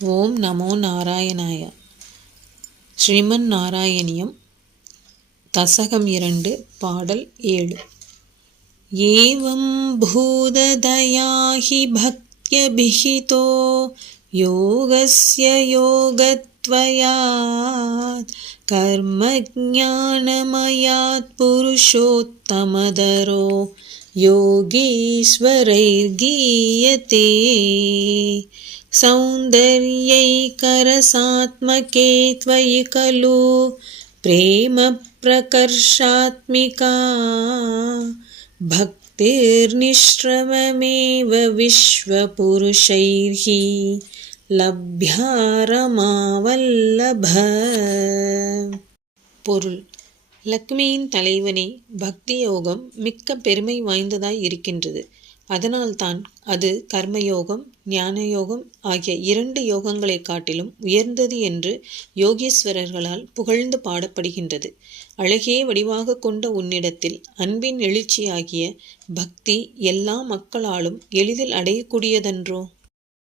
ஓம் நமோ நாராயணாய. ஸ்ரீமன் நாராயணியம் தசகம் 2 பாடல் 7. ஏவம் பூததயா ஹி பக்த்யபிஹிதோ யோகஸ்ய யோகத்வயாத் கர்ம ஞானமயாத் புருஷோத்தமதரோ யோகீஸ்வரைர்கீயதே सौन्दर्यैकरसात्मके त्वयि खलु प्रेम प्रकर्षात्मिका भक्तिर्निश्रवमेव विश्वपुरुषैः लभ्या रमावल्लभ. பொருள்: லக்ஷ்மியின் தலைவனே, பக்தி யோகம் மிக்க பெருமை வாய்ந்ததாய் இருக்கின்றது. அதனால்தான் அது கர்மயோகம், ஞான யோகம் ஆகிய 2 யோகங்களை காட்டிலும் உயர்ந்தது என்று யோகீஸ்வரர்களால் புகழ்ந்து பாடப்படுகின்றது. அழகே வடிவாக கொண்ட உன்னிடத்தில் அன்பின் எழுச்சியாகிய பக்தி எல்லா மக்களாலும் எளிதில் அடையக்கூடியதன்றோ?